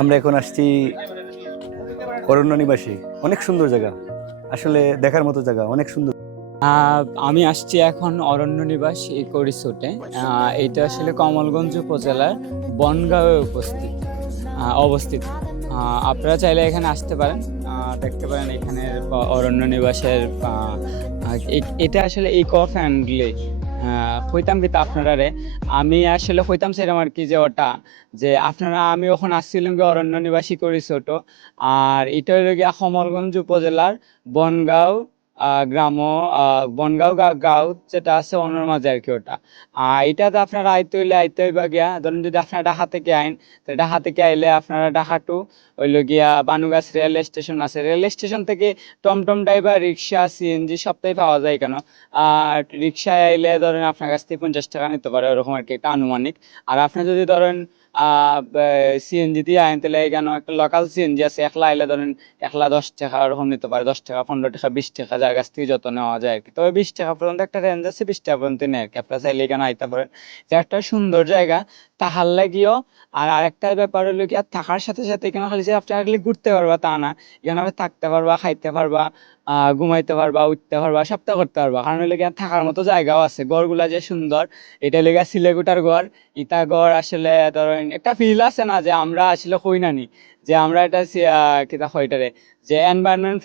আমরা এখন আসছি অরণ্য নিবাসী, অনেক সুন্দর জায়গা, আসলে দেখার মতো জায়গা, অনেক সুন্দর। আমি আসছি এখন অরণ্য নিবাস ইকো রিসোর্টে। এটা আসলে কমলগঞ্জ উপজেলার বনগাঁওয়ে অবস্থিত। আপনারা চাইলে এখানে আসতে পারেন, দেখতে পারেন এখানের অরণ্য নিবাসের এটা আসলে ইকো ফ্রেন্ডলি। কইতাম কিন্তু আপনারা রে, আমি আসলে কইতাম সেরকম আর কি, যে ওটা যে আপনারা আমি ওখানে আসছিলাম কি অরণ্য নিবাসী ইকো রিসোর্ট। আর এটা হলো গিয়া কমলগঞ্জ উপজেলার বনগাঁও গ্রাম, বনগাঁও গাঁও যেটা আছে অন্যর মাঝে আর কি ওটা। এটাতে আপনারা আইতে হইবা গিয়া, ধরুন যদি আপনারা ঢাকা থেকে আইন, তো ঢাকা থেকে আইলে আপনারা ঢাকা টু হইলো গিয়া বানুগাছ রেল স্টেশন আছে, রেল স্টেশন থেকে টমটম ড্রাইভার, রিক্সা, সিএনজি সবটাই পাওয়া যায় কেন। আর রিক্সায় আইলে ধরেন আপনার কাছ থেকে 50 টাকা নিতে পারে, ওরকম আর কি, একটা আনুমানিক। আর আপনি যদি ধরেন সিএনজি দিয়ে আইন, তাহলে এখানে একটা লোকাল সিএনজি আছে, একলা আইলে ধরেন একলা 10 টাকা ওরকম নিতে পারে, 10 টাকা, 15 টাকা, 20 টাকা, যার কাছ থেকে যত নেওয়া যায় আর কি। তবে 20 টাকা পর্যন্ত একটা রেঞ্জ আছে, 20 টাকা পর্যন্ত নেয় আর কি। আপনারা চাইলে এখানে আইতে পারেন, যে একটা সুন্দর জায়গা তাহার লাগিও। আর আরেকটা ব্যাপার হলো কি, আর থাকার সাথে সাথে এখানে খালি যে আপনি খালি ঘুরতে পারবা তা না, এখানে আপনি থাকতে পারবা, খাইতে পারবা, ঘুমাইতে পারবা, উঠতে পারবা, সবটা করতে পারবা। কারণ হলো গিয়ে থাকার মতো জায়গাও আছে, গড়গুলা যে সুন্দর। এটা লেগে সিলেগুটার গড়, ইটা গড় আসলে ধরেন একটা ফিল আছে না, যে আমরা আসলে কই নানি, যে আমরা এটা কিতা কইটারে, যে এনভায়রনমেন্ট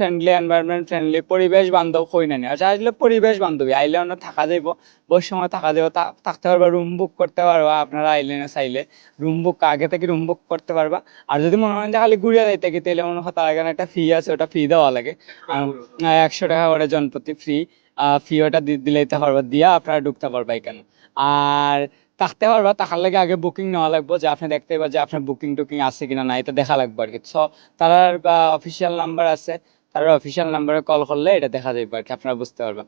ফ্রেন্ডলি পরিবেশ বান্ধব কই নানি। আচ্ছা, আসলে পরিবেশ বান্ধবী আইলে অন্য থাকা যাইব, বহু সময় থাকা যাইব, থাকতে পারবা, রুম বুক করতে পারবা। আপনারা আইলে না চাইলে রুম বুক আগে থেকে রুম বুক করতে পারবা। আর যদি মনে হয় যে খালি ঘুরিয়ে যাইতে কি, তাহলে মনে হয় তার এখানে একটা ফি আছে, ওটা ফি দেওয়া লাগে। 100 টাকা করে জনপ্রতি ফ্রি। ফি ওটা দিলেইতে পারবা, দিয়া আপনারা ঢুকতে পারবা এখানে। আর থাকতে পারবা, থাকার লাগে আগে বুকিং নেওয়া লাগবে, যে আপনি দেখতে পাবেন যে আপনার বুকিং টুকিং আছে কিনা, না এটা দেখা লাগবে আর কি। তার অফিসিয়াল নাম্বার আছে, তার অফিসিয়াল নাম্বারে কল করলে এটা দেখা যাবে আর কি, আপনারা বুঝতে পারবেন।